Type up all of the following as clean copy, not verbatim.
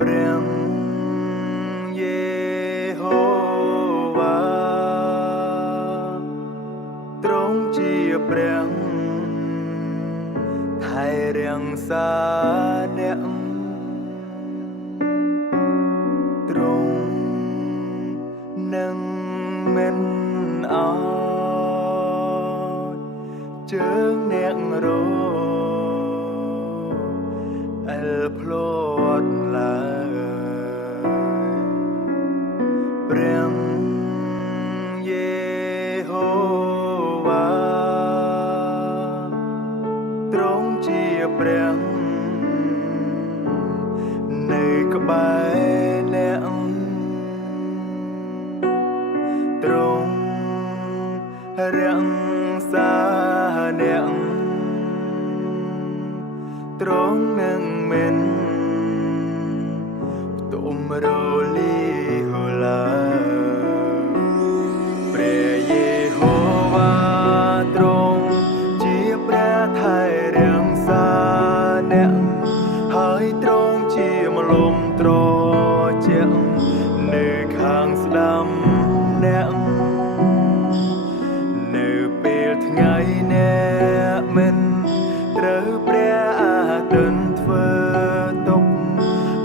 ព្រះយេហូវ៉ាទ្រង់ជាព្រះថែរាំងសាអ្នកទ្រង់នឹងមិនអោយជើងអ្នករអិលភ្លាត់ឡើយព្រះយេហូវ៉ាទ្រង់ជាព្រះនៅក្បែរអ្នកទ្រង់រាំងសាអ្នកទ្រង់នឹងមិនទុំរលីហូឡាព្រះយេហូវ៉ាទ្រង់ជាព្រះថែរាំងសាអ្នកហើយទ្រង់ជាម្លំត្រជាក់នៅខាងស្ដាំអ្នកនៅពេលថ្ងៃអ្នកមិនត្រូវព្រះអាទិត្យធ្វើទុក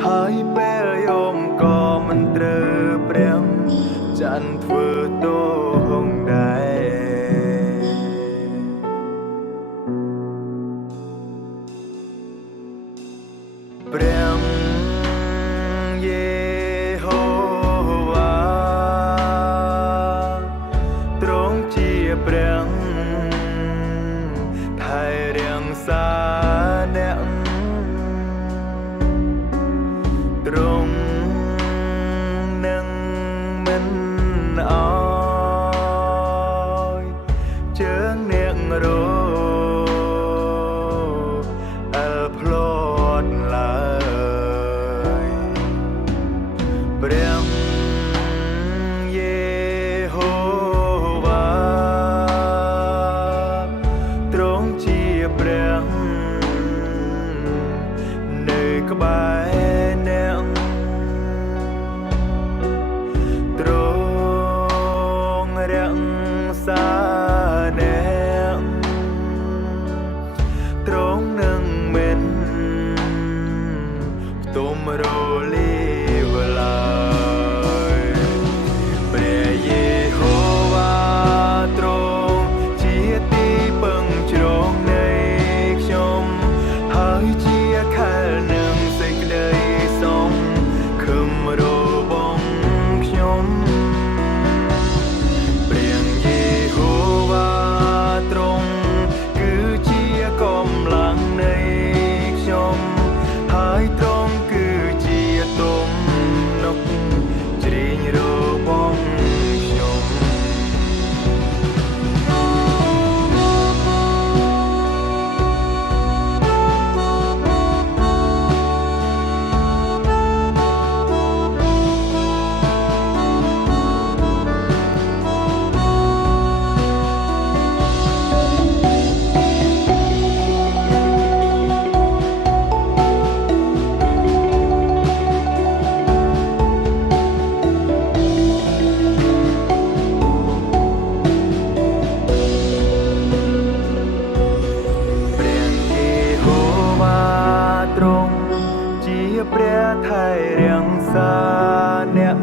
ហើយពេលយមក៏មិនត្រូវព្រះច័ន្ទធ្វើទងដែរព្រះយេហូវ៉ាទ្រង់ជាព្រះថែរាំងសាអ្នកទ្រង់នឹងមិនអោយជើងអ្នករអិលភ្លាត់ឡើយព្រះយេហូវ៉ាទ្រង់ជាព្រះនៅក្បែរអ្នកទ្រង់រាំងសាអ្នកទ្រង់នឹងមិនផ្ទុំរលីវឡើយព្រះយេហូវ៉ាទ្រង់ជាទីពឹងជ្រងនៃខ្ញុំហើយជាខែលនឹងសេចក្តីសង្ឃឹមរបស់ខ្ញុំព្រះយេហូវ៉ាទ្រង់គឺជាកម្លាំងនៃខ្ញុំហើយទ្រង់គឺជាទំនុកជ្រែងរបស់ខ្ញុំ ព្រះថែរាំងសាអ្នក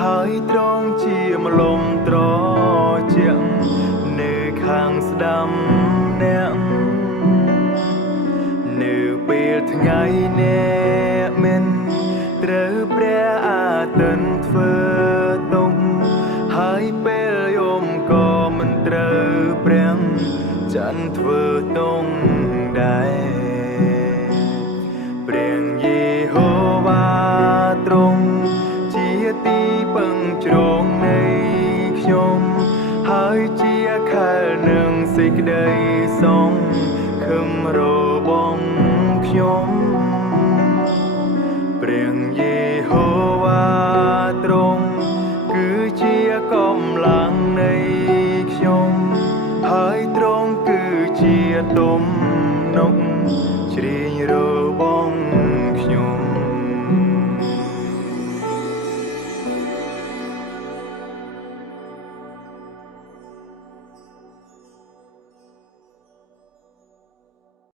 ហើយទ្រង់ជាម្លំត្រជាក់នៅខាងស្ដាំអ្នកនៅពេលថ្ងៃអ្នកមិនត្រូវព្រះអាទិត្យធ្វើទុកហើយពេលយមក៏មិនត្រូវព្រះច័ន្ទធ្វើទងដែរព្រះយេហូវ៉ាទ្រង់ជាទីពឹងជ្រងនៃខ្ញុំហើយជាខែលនឹងសេចក្តីសង្ឃឹមរបស់ខ្ញុំព្រះយេហូវ៉ាទ្រង់គឺជាកម្លាំងនៃខ្ញុំហើយទ្រង់គឺជាទំនុកជ្រែងរ